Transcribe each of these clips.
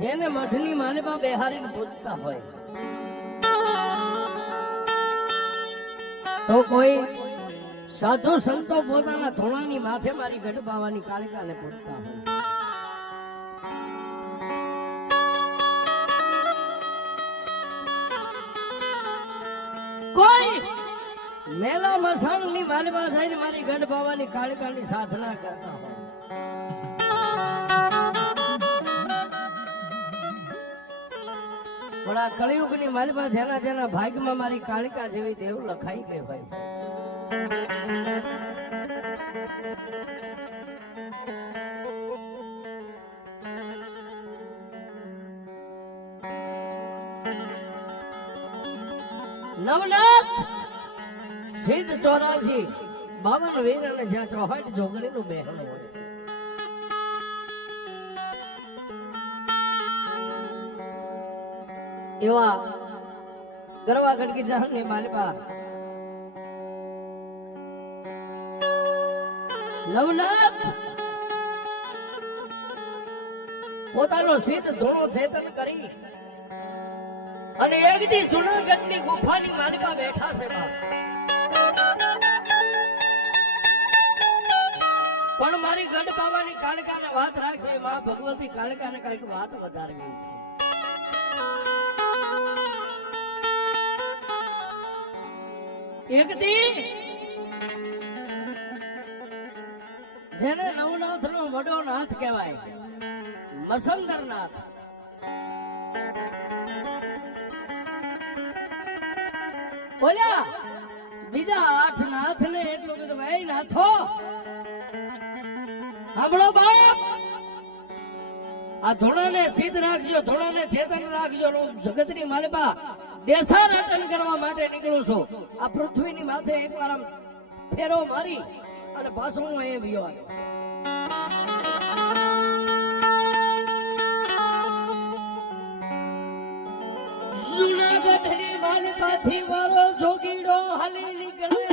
જેને મઠની માલિપા બેહારીને પૂજતા હોય. તો કોઈ સાધુ સંતો પોતાના ધોણાની માથે મારી ગઢ બાવાની કાલિકાને પૂજતા હોય. કોઈ મેલા મસાણની માલિબા થઈને મારી ગઢ પાવાની કાલિકાની સાધના કરતા હોય. પણ આ કળિયુગની માલિબા જેના જેના ભાગમાં મારી કાળિકા જેવી દેવ લખાઈ ગઈ ભાઈ નવનાથ, સિદ્ધ ચોરાસી બાવન વીર અને જ્યાં ચોહટ જોગણી નું બહેન હોય છે. એવા ગરવા ગડકી જહનની માલિપા. નવનાથ! પોતાનો સિદ્ધ ધોરો ચેતન કરી અને એકડી જુનાગઢની ગુફાની માલિકા બેઠા છે પણ મારી ગઢ પાવાની કાળકાને વાત રાખી માં ભગવતી કાળકાને કંઈક વાત વધારવી છે. જેને નવનાથ નો વડો નાથ કહેવાય મસંદર નાથ બોલ્યા, બીજા આઠ નાથ ને એટલું બધું ભાઈ નાથો. સાંભળો બાપ, આ ધોળાને સિદ્ધ રાખજો ધોળાને ચેતન રાખજો જગતની માલિબા દેશાટન કરવા માટે નીકળું છું. આ પૃથ્વીની માથે એકવાર આમ ફેરો મારી અને પાછો હું અહીંયા વિયો આવ્યો. જુનાગઢની માલિબાથી મારો જોગીડો હાલી નીકળે.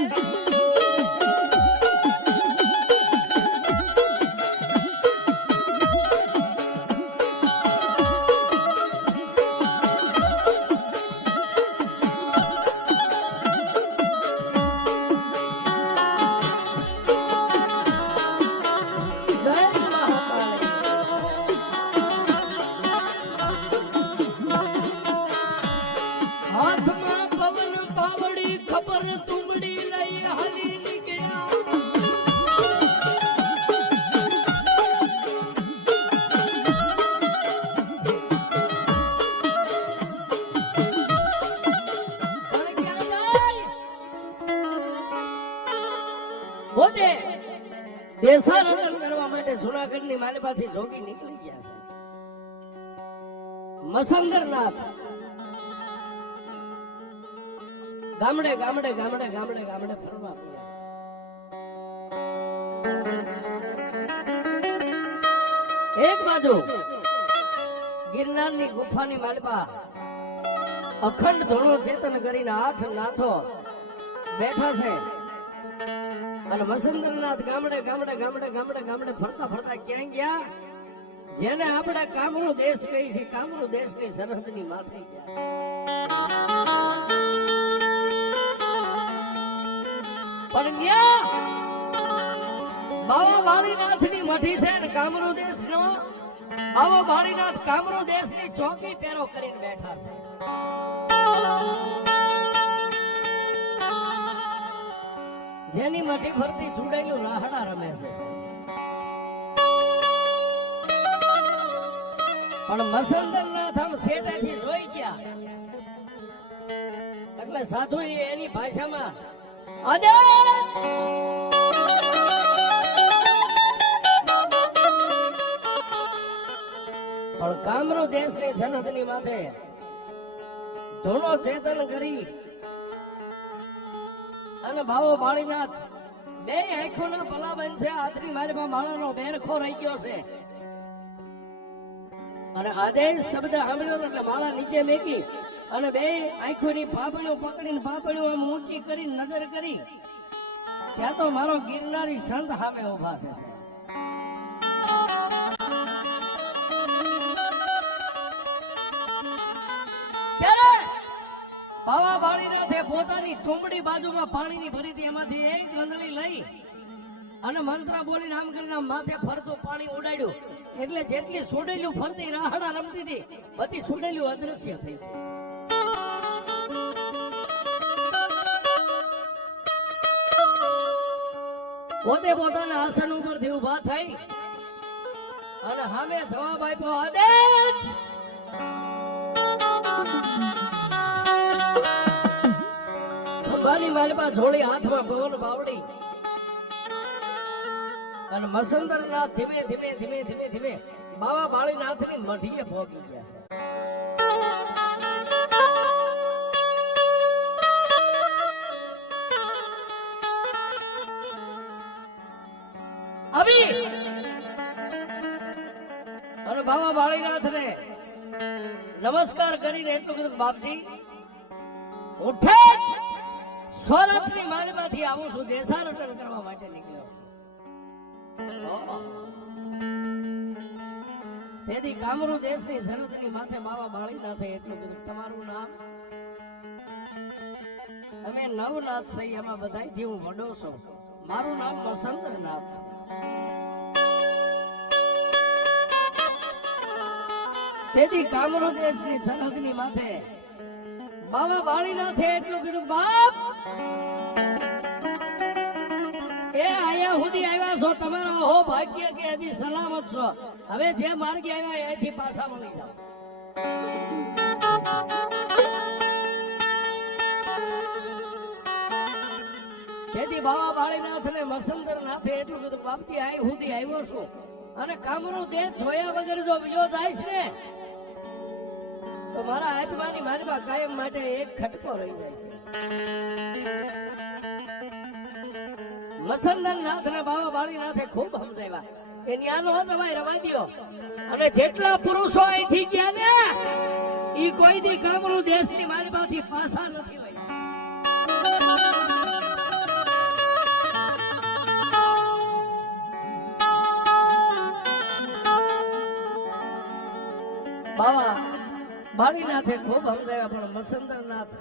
પોતે દેશાટન કરવા માટે જુનાગઢની માલિબાથી જોગી નીકળી ગયા છે. મસંદરનાથ. ગામડે ગામડે ગામડે ગામડે ગામડે ફરવા એક બાજુ ગિરનારની ગુફાની માલપા અખંડ ધોણો ચેતન કરીને આઠ નાથો બેઠા છે. અને મસંદરનાથ ગામડે ગામડે ગામડે ગામડે ગામડે ફરતા ફરતા ક્યાં ગયા? જેને આપણે કામરો દેશ કહી છે કામરો દેશ કઈ સરહદની માથે ગયા પણ ત્યાં બાવા વાળીનાથની મઠી છે ને કામરો દેશ નો બાવા વાળીનાથ કામરો દેશની ચોકી પેરો કરીને બેઠા છે. જેની મટી ફરતી ચૂડાયેલું રાહડા રમે છે. પણ મસંદરનાથ આમ શેઠેથી જોઈ ગયા. એટલે સાધુ એની ભાષામાં અડે પણ કામરો દેશની સનદની માથે ધૂણો ચેતન કરી અને ભાવો ભાળીનાથ બે આંખો ના ભલા બનશે, આદરી માલમાં માળાનો બેરખો રહી ગયો છે. અને આદેશ શબ્દ સાંભળ્યો એટલે માળા નીચે મેકી અને બે આંખોની પાપડીઓ પકડીને પાપડીઓ મૂંચી ઊંચી કરી નજર કરી. ત્યાં તો મારો ગિરનારી સંત સામે ઊભા છે. ત્યારે પોતાની ટુંબડી બાજુમાં પાણીની ભરી એમાંથી એક મંદળી લઈ અને મંત્ર બોલી નામ કરીને માથે ફરતું પાણી ઉડાડ્યું. એટલે જેટલી સુડેલું ફરતી રાહડા રમતી હતી, બધી સુડેલું અદૃશ્ય થઈ પોતે પોતાના આસન ઉપરથી ઊભા થઈ અને સામે જવાબ આપ્યો, આદેશ! ખંભાની વાલમાં જોડી હાથમાં પવન બાવડી. અને મસંદરનાથ ધીમે ધીમે ધીમે ધીમે ધીમે બાવા બાળીનાથની મઢીએ ભોગી ગયા છે. અને બાબા બાળીનાથને નમસ્કાર કરીને એટલું કીધું બાપજી, ઉઠે સોરઠની માલમાંથી આવું છું દેશાર્પણ કરવા માટે નીકળ્યો તેથી કામરૂ દેશની સરહદની માથે બાવા બાળીનાથે એટલું બધું. તમારું નામ? અમે નવનાથ સહી એમાં બધાયથી હું વડો છું. મારું નામ વસંતનાથ. તેથી કામરૂ દેશની સરહદની માથે બાબા બાળીનાથે એટલું કીધું, બાપ, એ આયા સુધી આવ્યા છો, તમારો હો ભાગ્ય કે હજી સલામત છો. હવે જે માર્ગે આવ્યા એથી પાછા મળી જાઓ. તેથી બાબા બાળીનાથ ને મસંદર નાથે એટલું કીધું, બાપજી આય સુધી આવ્યો છું. અને કામરો દેહ જોયા વગર જો બીજો જાય છે ને તો મારા હાથમાંની માનવા કાયમ માટે એક ખટકો રહી જાય છે મસંદન નાથના બાબા બાળીનાથે ખૂબ સમજાવ્યા કે ન્યાનો તમારે રવા દો અને જેટલા પુરુષો અહીંથી ગયા ને, ઈ કોઈ દી કામનું દેશની મારી પાસેથી પાછા નથી. બાવા બાળીનાથે ખૂબ સમજાવ્યા, પણ મસંદરનાથ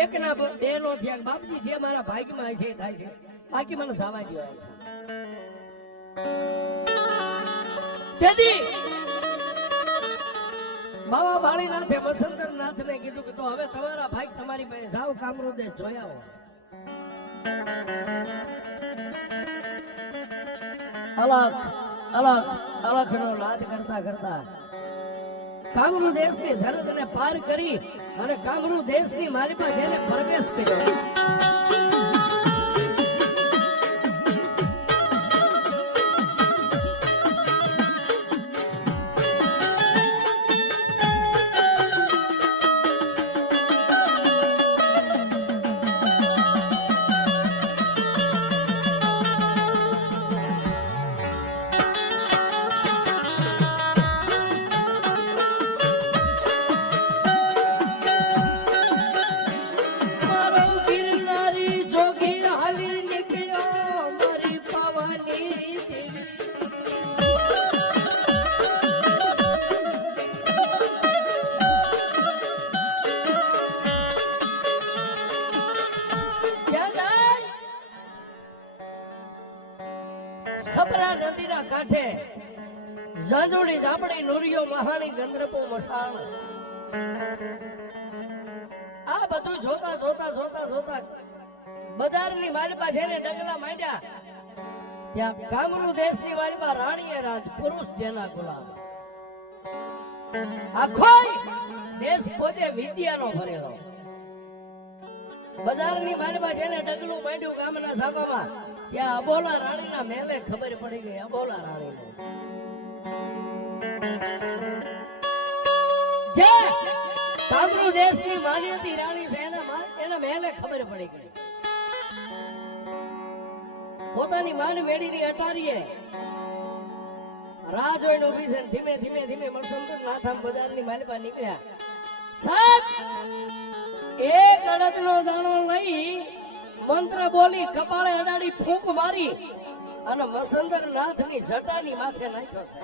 એક ના બે નો થયા. બાપજી, જે મારા ભાગ્યમાં છે થાય છે. બાકી મને સાવા દો બાબા બાળીનાથે મસંદરનાથ ને કીધું કે તો હવે તમારા ભાઈ તમારી પાસે જાઓ કામરો દેશ જોયા આવો. અલગ અલગ અલગ નો લાદ કરતા કરતા કામરૂ દેશની સરહદને પાર કરી અને કામરૂ દેશની માલિકા જેને પ્રવેશ કર્યો. ઝાંઝુડી જાંબડી નુરિયો મહાણી ગંદ્રપો મસાણ. આ બધું જોતા જોતા જોતા જોતા બજારની માલપા જેને ડગલા માંડ્યા, ત્યાં કામરૂ દેશની માલપા રાણીએ રાજ પુરુષ જેના ગુલામ. આખો દેશ પોતે વિદ્યાનો ભરેલો. બજારની માલપા જેને ડગલું માંડ્યું ગામના સાબામાં ત્યાં અબોલા રાણીના મેલે ખબર પડી ગઈ, અબોલા રાણીને. જે કામરૂ દેશની એક અડદનો દાણો લઈ મંત્ર બોલી કપાળે અડાડી ફૂંક મારી અને મસંદર નાથની જટાની માથે નાખ્યો છે.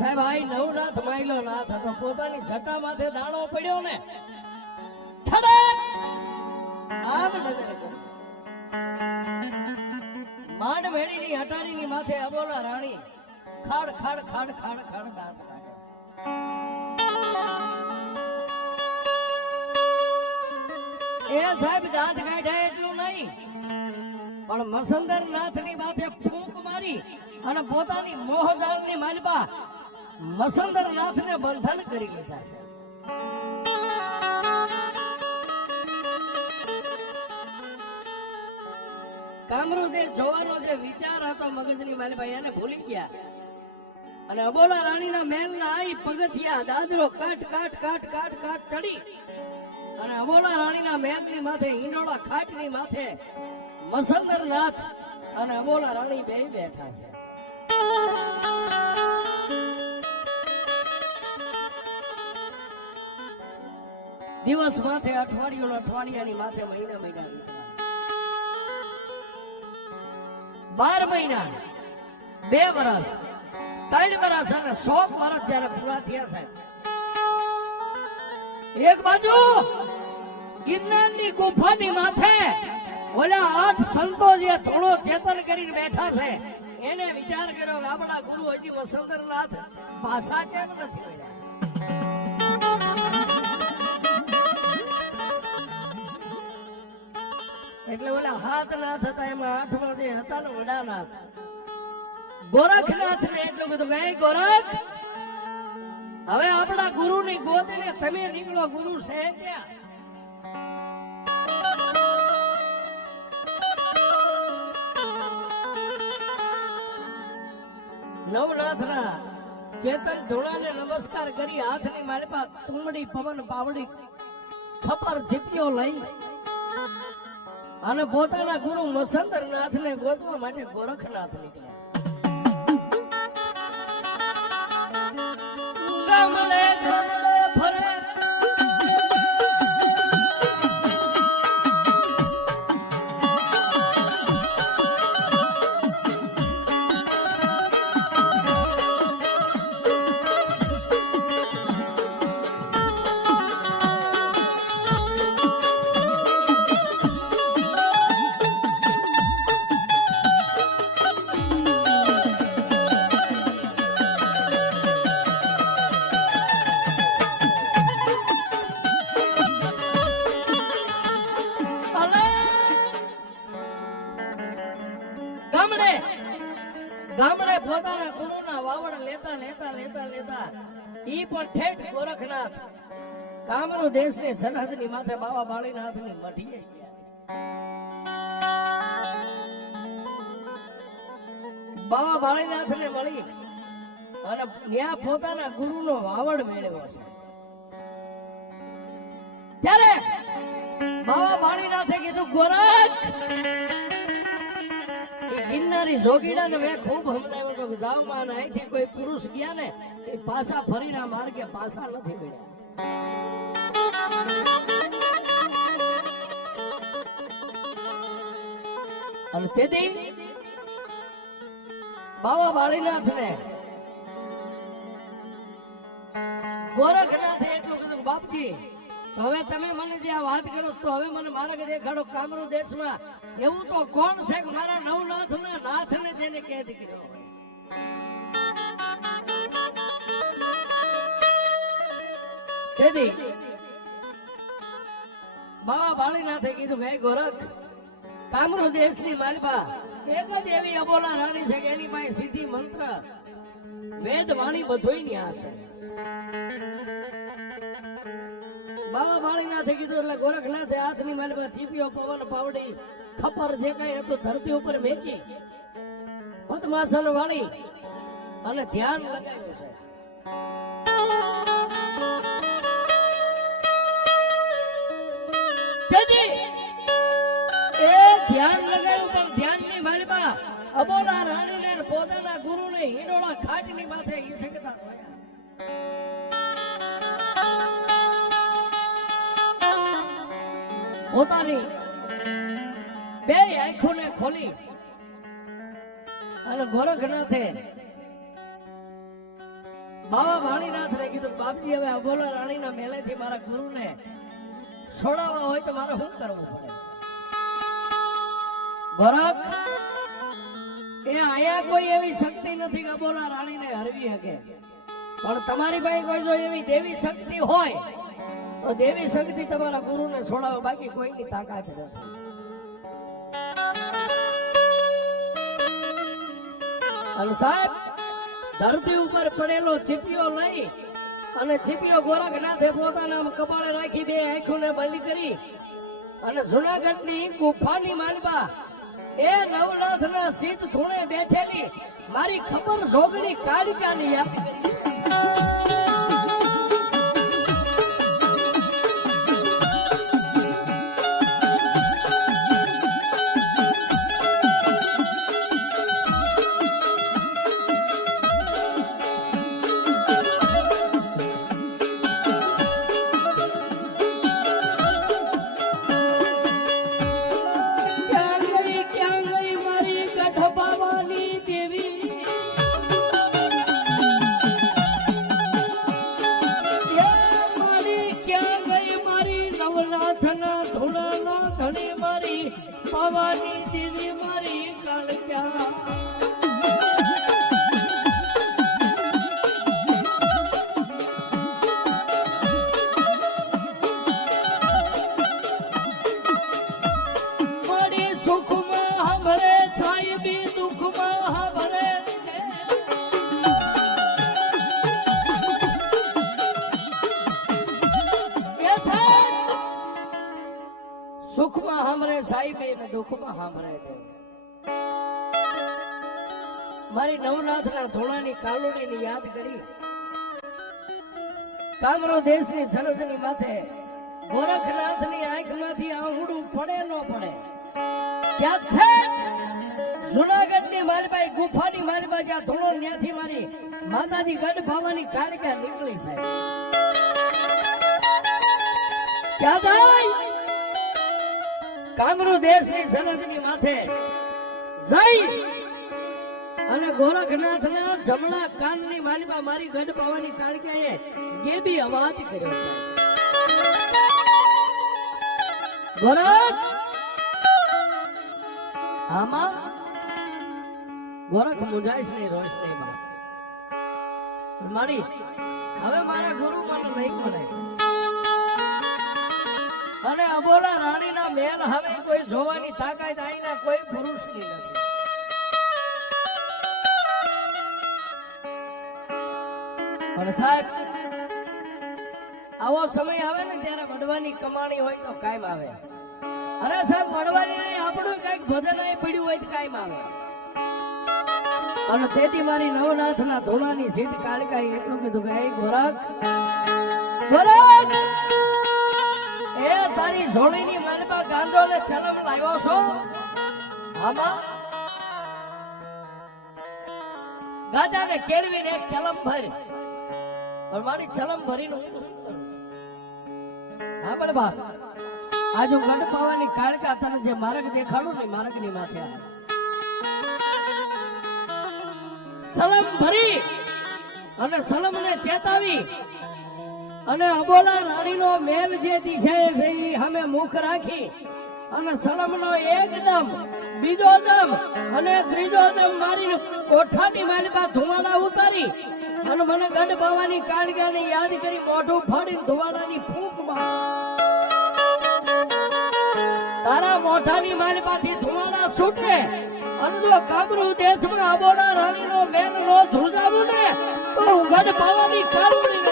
સાહેબ, આ નવનાથ માયલો નાથ હતો પોતાની સટા માથે દાણો પડ્યો ને! આમ નજરે. માંડ મેળીની અટારીની માથે અબોલા રાણી ખાડ ખાડ ખાડ ખાડ ખાડ દાંત કાઢે છે એ સાહેબ, દાંત કાઢ્યા એટલું નહીં પણ મસંદર નાથની માથે ફૂંક મારી અને પોતાની મોહજાળની માલપા મસંદર નાથને બંધન કરી લીધા છે. કામરુદેવ જોવાનો જે વિચાર હતો મગજની માલભાઈ એને ભૂલી ગયા. અને અબોલા રાણીના મહેલના આઈ પગથિયા દાદરો કાટ કાટ કાટ કાટ કાટ ચડી. અને અબોલા રાણીના મહેલની માથે ઈંડોળા ખાટની માથે મસંદરનાથ અને અબોલા રાણી બે બેઠા છે. દિવસ માથે અઠવાડિયું અઠવાડિયાની માથે મહિના મહિના બાર મહિના, બે વર્ષ ત્રણ વર્ષ અને સો વર્ષ જયારે પૂરા થયા સાહેબ. એક બાજુ ગિરનારની ગુફાની માથે ઓલા આઠ સંતો જે થોડો ચેતન કરીને બેઠા છે, એને વિચાર કર્યો કે આપણા ગુરુ હજી વસંતરનાથ પાસા કેમ નથી એટલે ઓલા હાથ નાથ હતા, એમાં આઠમાં જે હતા ને વડા નાથ ગોરખનાથ ને એટલું બધું ગઈ ગોરખ. હવે આપણા ગુરુ ની ગોદને તમે નીકળો, ગુરુ છે ક્યાં? નવનાથના ચેતન ધોળાને નમસ્કાર કરી હાથની માલિપા તુમડી પવન પાવડી ખપર જીત્યો લઈ. અને પોતાના ગુરુ મસંદરનાથ ને ગોતવા માટે ગોરખનાથ નીકળ્યા. ગોરખનાથ કામરૂ દેશની સરહદની માથે બાબા બાળીનાથની મઢીએ બાબા બાળીનાથને મળી અને ત્યાં પોતાના ગુરુનો વાવડ મેળવ્યો છે. ત્યારે બાવા બાળીનાથે કીધું, ગોરખ! ગિરનારી જોગીડા ને મેં ખૂબ હમલાવ્યો હતો કે માં અહીંથી કોઈ પુરુષ ગયા ને એ પાછા ફરીના માર્ગે પાછા નથી મળ્યા. અને તેથી બાબા બાળીનાથ ને ગોરખનાથે એટલું કીધું બાપજી હવે તમે મને જે આ વાત કરો તો હવે મને મારા કદી દેખાડો કામરો દેશમાં એવું તો કોણ છે મારા નવનાથ ના નાથ ને જેને કેદ કર્યો તેથી બાબા બાળીનાથે કીધું કે "હે ગોરખ કામરૂ દેશની માલપા. એક જ એવી અબોલા રાણી છે કે એની પાસે સીધી મંત્ર, વેદ વાણી બધોય ન્યા છે બાબા બાળીનાથે કીધું, એટલે ગોરખનાથે હાથની માલમાં ચીપીઓ પવન પાવડી, ખપર જે કઈ હતું ધરતી ઉપર મેકી. પદ્માસન વાળી અને ધ્યાન લગાવ્યું છે. તેથી એ ધ્યાન લગાવ્યું, પણ ધ્યાનની માલમાં અબોલા રાણીને અને પોતાના ગુરુને હિંડોળા ખાટની માથે ઈ શકતા જોયા. પોતાની બે આંખોને ખોલી અને ગોરખનાથે બાબા વાણીનાથને કીધું, બાપજી, હવે અબોલા રાણીના મેલેથી મારા ગુરુને છોડાવવા હોય તો મારે શું કરવું પડે? ગોરખ, એ આયા કોઈ એવી શક્તિ નથી કે અબોલા રાણીને હરવી શકે. પણ તમારી પાસે કોઈ જો એવી દેવી શક્તિ હોય, તો દેવી શક્તિ તમારા ગુરુને છોડાવે, બાકી કોઈની તાકાત નથી. અને સાહેબ, ધરતી ઉપર પડેલો ચીપિયો લઈ અને ચીપિયો ગોરખનાથે પોતાના કપાળે રાખી બે આંખોને બંધ કરી અને જુનાગઢની ગુફાની માલબા એ નવનાથના સીધ ખૂણે બેઠેલી મારી ખબર જોગણી કાળિકાની યાદ કરી. પાવાની દેવી મારી કાળક્યા મારી નવનાથના ધોળાની કાલોડીની યાદ કરી. કામરો દેશની સરહદની માથે ગોરખનાથની આંખમાંથી આંગડું પડે ન પડે. ત્યાંથી જુનાગઢની માલબાઈ, ગુફાની માલબા જ્યાં ધૂળો ત્યાંથી મારી માતાજી ગઢ ભાવાની કાળકા નીકળી છે? ક્યાં ભાઈ? કામરૂ દેશની સરહદની માથે જઈ અને ગોરખનાથના જમણા કાનની માલબા મારી ગઢ પાવાની કાળકાએ ગેબી અવાજ કર્યો છે. ગોરખ! આમાં ગોરખ મુંજાઈશ નહીં રોશનીમાં મારી. હવે મારા ગુરુ મને નહીં મળે અને અબોલા રાણીના મેલ હવે કોઈ જોવાની તાકાત આઈના કોઈ પુરુષની નથી. પણ સાહેબ, આવો સમય આવે ને ત્યારે વડવાની કમાણી હોય તો કાયમ આવે. અરે સાહેબ, વડવાની આપણું કંઈક ભજન પડ્યું હોય તો કાયમ આવે. અને તેથી મારી નવનાથના ધોળાની સીધ કાળકા એટલું કીધું કે "એ ગોરખ ગોરખ, એ તારી જોડીની માલમાં ગાંધો ને ચલમ લાવ્યો છો? આમાં? ને કેળવીને એક ચલમ ભર પણ મારી ચલમ ભરીને હું? હા પણ બા આજ ગંડ પાવાની કાળકા તને જે માર્ગ દેખાડું ને માર્ગની માથે સલમ ભરી અને સલમને ચેતાવી અને અબોલા રાણીનો મેલ જે દિશાએ છે સામે મુખ રાખી અને સલમનો એકદમ, બીજો દમ અને ત્રીજો દમ મારીને કોઠાની માલિકા ધુમાડા ઉતારી અને ગઢ બાવાની કાળગાને યાદ કરી મોઢું ફાડીને ધોવાડાની ફૂંક તારા મોઢાની માલમાંથી ધુવાડા છૂટે. અને જો કામરૂ દેશમાં અબોડા રાણીનો મેલ નો ધ્રુજાવું ને તો ગઢ પાવાની બાવાની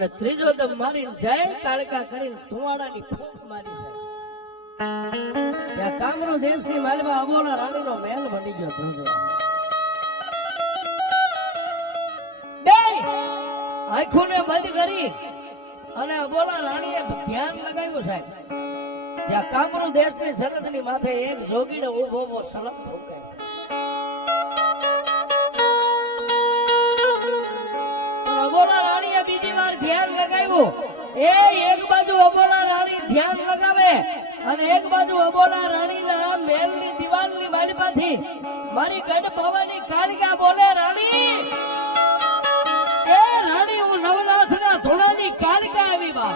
અને ત્રીજો દમ મારીને જય કાળકા કરીને ધુવાડાની ફૂંક મારી છે. ત્યાં કામરૂ દેશની માલમાં અબોલા રાણીનો મહેલ બની ગયો ધ્રુજો બે આંખોને બંધ કરી અને અબોલા રાણીએ ધ્યાન લગાવ્યું સાહેબ. ત્યાં કામરૂ દેશની સરહદની માથે એક જોગીને ઊભો ઊભો સલમ ધ્યાન એ એક બાજુ અબોલા રાણી ધ્યાન લગાવે અને એક બાજુ અબોલા રાણીના મહેલની દિવાલની માલિપાથી, મારી ગઢ ભવાની કાળિકા બોલે રાણી. એ રાણી, હું નવનાથના ધોળાની કાળિકા આવી બા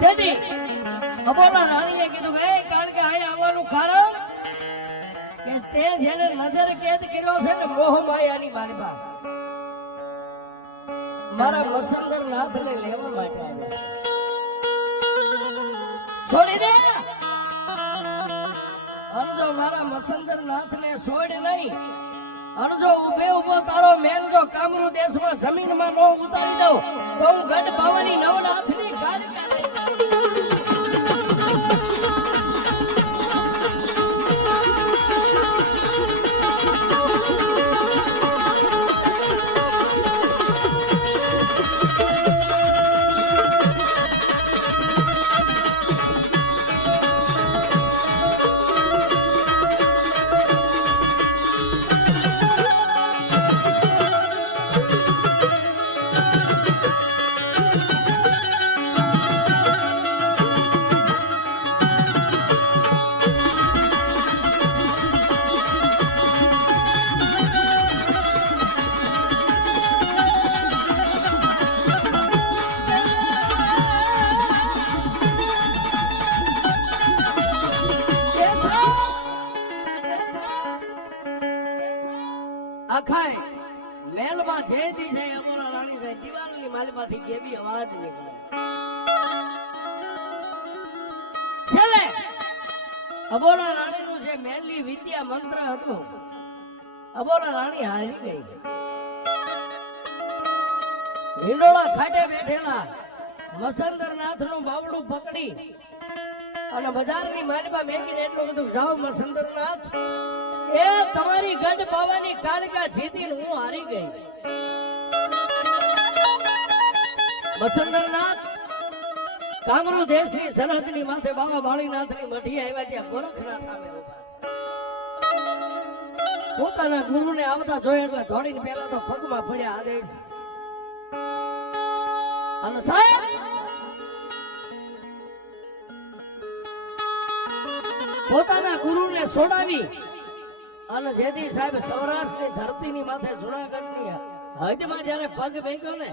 તેથી અબોલા રાણીએ કીધું કે, એ કે અહીં આવવાનું કારણ કે તે જેને નજર કેદ કર્યો છે ને મોહ માયાની માલિકા મારા મસંદર નાથને લેવા માટે આવે છોડી દે અને મારા મસંદર નાથને છોડ નહીં, અને ઉભે ઊભો તારો મેલ જો કામરૂ દેશમાં જમીનમાં નો ઉતારી દઉં, તો હું ગઢ ભવાની નવનાથની કાળિકા અબોલા રાણીનું જે મેલી વિદ્યા મંત્ર હતું, અબોલા રાણી હારી ગઈ. હિંડોળા ખાટે બેઠેલા મસંદરનાથનું બાવડું પકડી અને બજારની માલમાં મેકીને એટલું બધું જાઓ મસંદરનાથ, એ તમારી ગઢ પાવાની કાળકા જીતીને હું હારી ગઈ. વસંતરનાથ કામરૂ દેશની સરહદની માથે બાબા બાળીનાથની મઠી આવ્યા ત્યાં ગોરખના સામે ઊભા પોતાના ગુરુને આવતા જોયા એટલે દોડીને પહેલા તો પગમાં પડ્યા આદેશ. અને સાહેબ. પોતાના ગુરુને છોડાવી અને જેથી સાહેબ સૌરાષ્ટ્રની ધરતીની માથે જુનાગઢની હદમાં જયારે પગ ભેગ્યો ને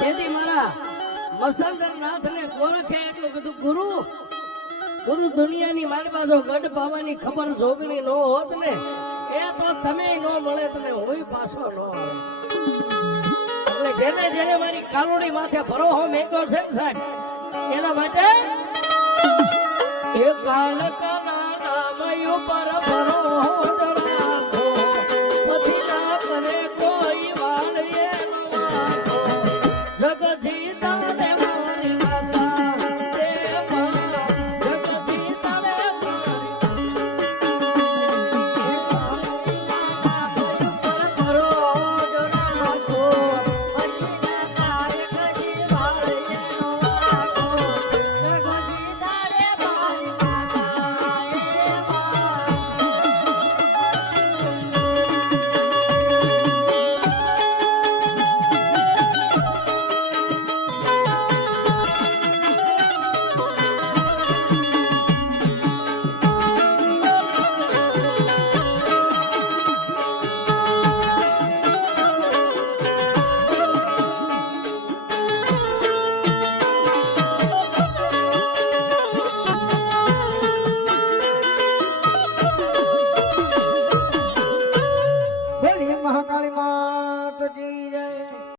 તેથી મારા મસંદરનાથને ગોરખે એટલું કીધું, ગુરુ ગુરુ દુનિયાની મારી પાસે ગઢ પાવાની ખબર જોગણી નો હોત ને, એ તો તમે નો મળે તને હું પાછો નો એટલે જેને જેને મારી કાલોડી માથે ભરોહો મેક્યો છે ને સાહેબ, એના માટે એ કાળકાના નામ ઉપર ભરોહો